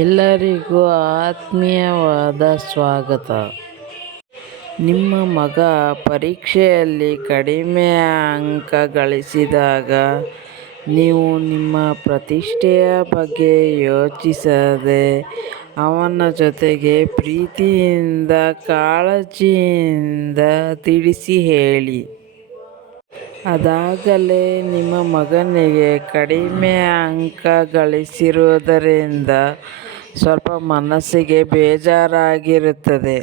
ಎಲ್ಲರಿಗೂ ಆತ್ಮೀಯವಾದ ಸ್ವಾಗತ. ನಿಮ್ಮ ಮಗ ಪರೀಕ್ಷೆಯಲ್ಲಿ ಕಡಿಮೆ ಅಂಕ ಗಳಿಸಿದಾಗ ನೀವು ನಿಮ್ಮ ಪ್ರತಿಷ್ಠೆಯ ಬಗ್ಗೆ ಯೋಚಿಸದೆ ಅವನ ಜೊತೆಗೆ ಪ್ರೀತಿಯಿಂದ ಕಾಳಜಿಯಿಂದ ತಿಳಿಸಿ ಹೇಳಿ. ಅದಾಗಲೇ ನಿಮ್ಮ ಮಗನಿಗೆ ಕಡಿಮೆ ಅಂಕ ಗಳಿಸಿರುವುದರಿಂದ ಸ್ವಲ್ಪ ಮನಸ್ಸಿಗೆ ಬೇಜಾರಾಗಿರುತ್ತದೆ.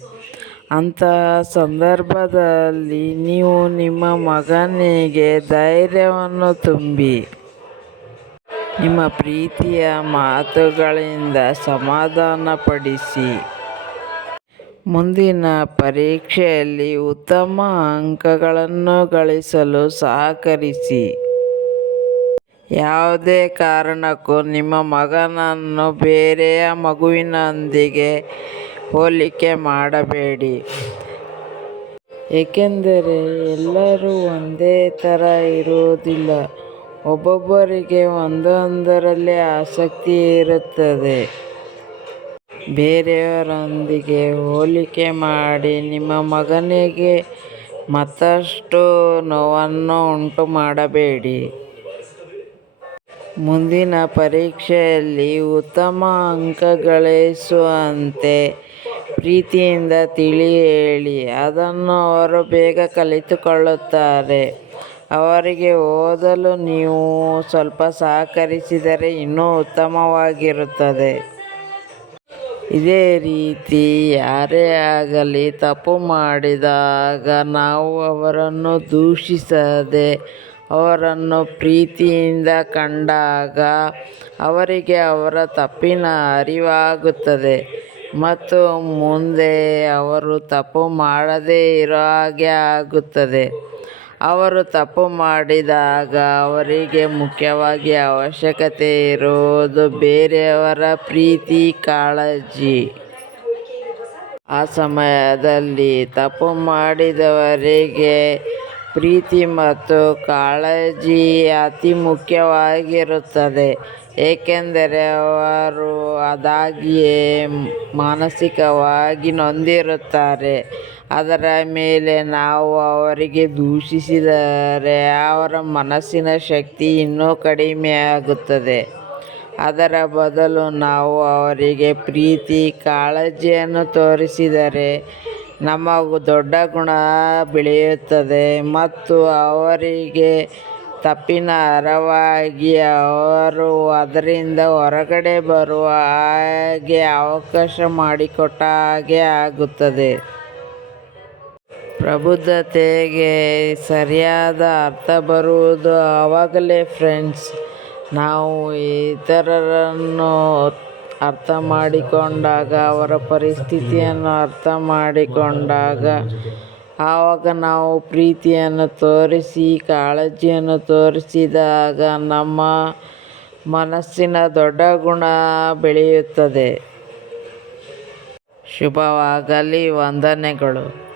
ಅಂತಹ ಸಂದರ್ಭದಲ್ಲಿ ನೀವು ನಿಮ್ಮ ಮಗನಿಗೆ ಧೈರ್ಯವನ್ನು ತುಂಬಿ ನಿಮ್ಮ ಪ್ರೀತಿಯ ಮಾತುಗಳಿಂದ ಸಮಾಧಾನಪಡಿಸಿ ಮುಂದಿನ ಪರೀಕ್ಷೆಯಲ್ಲಿ ಉತ್ತಮ ಅಂಕಗಳನ್ನು ಗಳಿಸಲು ಸಹಕರಿಸಿ. ಯಾವುದೇ ಕಾರಣಕ್ಕೂ ನಿಮ್ಮ ಮಗನನ್ನು ಬೇರೆಯ ಮಗುವಿನೊಂದಿಗೆ ಹೋಲಿಕೆ ಮಾಡಬೇಡಿ. ಏಕೆಂದರೆ ಎಲ್ಲರೂ ಒಂದೇ ಥರ ಇರುವುದಿಲ್ಲ. ಒಬ್ಬೊಬ್ಬರಿಗೆ ಒಂದೊಂದರಲ್ಲಿ ಆಸಕ್ತಿ ಇರುತ್ತದೆ. ಬೇರೆಯವರೊಂದಿಗೆ ಹೋಲಿಕೆ ಮಾಡಿ ನಿಮ್ಮ ಮಗನಿಗೆ ಮತ್ತಷ್ಟು ನೋವನ್ನು ಉಂಟು ಮಾಡಬೇಡಿ. ಮುಂದಿನ ಪರೀಕ್ಷೆಯಲ್ಲಿ ಉತ್ತಮ ಅಂಕ ಗಳಿಸುವಂತೆ ಪ್ರೀತಿಯಿಂದ ತಿಳಿ ಹೇಳಿ. ಅದನ್ನು ಅವರು ಬೇಗ ಕಲಿತುಕೊಳ್ಳುತ್ತಾರೆ. ಅವರಿಗೆ ಓದಲು ನೀವು ಸ್ವಲ್ಪ ಸಹಕರಿಸಿದರೆ ಇನ್ನೂ ಉತ್ತಮವಾಗಿರುತ್ತದೆ. ಇದೇ ರೀತಿ ಯಾರೇ ಆಗಲಿ ತಪ್ಪು ಮಾಡಿದಾಗ ನಾವು ಅವರನ್ನು ದೂಷಿಸದೆ ಅವರನ್ನು ಪ್ರೀತಿಯಿಂದ ಕಂಡಾಗ ಅವರಿಗೆ ಅವರ ತಪ್ಪಿನ ಅರಿವಾಗುತ್ತದೆ ಮತ್ತು ಮುಂದೆ ಅವರು ತಪ್ಪು ಮಾಡದೇ ಇರೋ ಹಾಗೆ ಆಗುತ್ತದೆ. ಅವರು ತಪ್ಪು ಮಾಡಿದಾಗ ಅವರಿಗೆ ಮುಖ್ಯವಾಗಿ ಅವಶ್ಯಕತೆ ಇರುವುದು ಬೇರೆಯವರ ಪ್ರೀತಿ, ಕಾಳಜಿ. ಆ ಸಮಯದಲ್ಲಿ ತಪ್ಪು ಮಾಡಿದವರಿಗೆ ಪ್ರೀತಿ ಮತ್ತು ಕಾಳಜಿ ಅತಿ ಮುಖ್ಯವಾಗಿರುತ್ತದೆ. ಏಕೆಂದರೆ ಅವರು ಆದಾಗ್ಯೂ ಮಾನಸಿಕವಾಗಿ ನೊಂದಿರುತ್ತಾರೆ. ಅದರ ಮೇಲೆ ನಾವು ಅವರಿಗೆ ದೂಷಿಸಿದರೆ ಅವರ ಮನಸ್ಸಿನ ಶಕ್ತಿ ಇನ್ನೂ ಕಡಿಮೆಯಾಗುತ್ತದೆ. ಅದರ ಬದಲು ನಾವು ಅವರಿಗೆ ಪ್ರೀತಿ, ಕಾಳಜಿಯನ್ನು ತೋರಿಸಿದರೆ ನಮ್ಮ ದೊಡ್ಡ ಗುಣ ಬೆಳೆಯುತ್ತದೆ ಮತ್ತು ಅವರಿಗೆ ತಪ್ಪಿನ ಅರಿವಾಗಿ ಅವರು ಅದರಿಂದ ಹೊರಗಡೆ ಬರುವ ಹಾಗೆ ಅವಕಾಶ ಮಾಡಿಕೊಟ್ಟ ಹಾಗೆ ಆಗುತ್ತದೆ. ಪ್ರಬುದ್ಧತೆಗೆ ಸರಿಯಾದ ಅರ್ಥ ಬರುವುದು ಆವಾಗಲೇ ಫ್ರೆಂಡ್ಸ್. ನಾವು ಇತರರನ್ನು ಅರ್ಥ ಮಾಡಿಕೊಂಡಾಗ, ಅವರ ಪರಿಸ್ಥಿತಿಯನ್ನು ಅರ್ಥ ಮಾಡಿಕೊಂಡಾಗ ಆವಾಗ ನಾವು ಪ್ರೀತಿಯನ್ನು ತೋರಿಸಿ ಕಾಳಜಿಯನ್ನು ತೋರಿಸಿದಾಗ ನಮ್ಮ ಮನಸ್ಸಿನ ದೊಡ್ಡ ಗುಣ ಬೆಳೆಯುತ್ತದೆ. ಶುಭವಾಗಲಿ. ವಂದನೆಗಳು.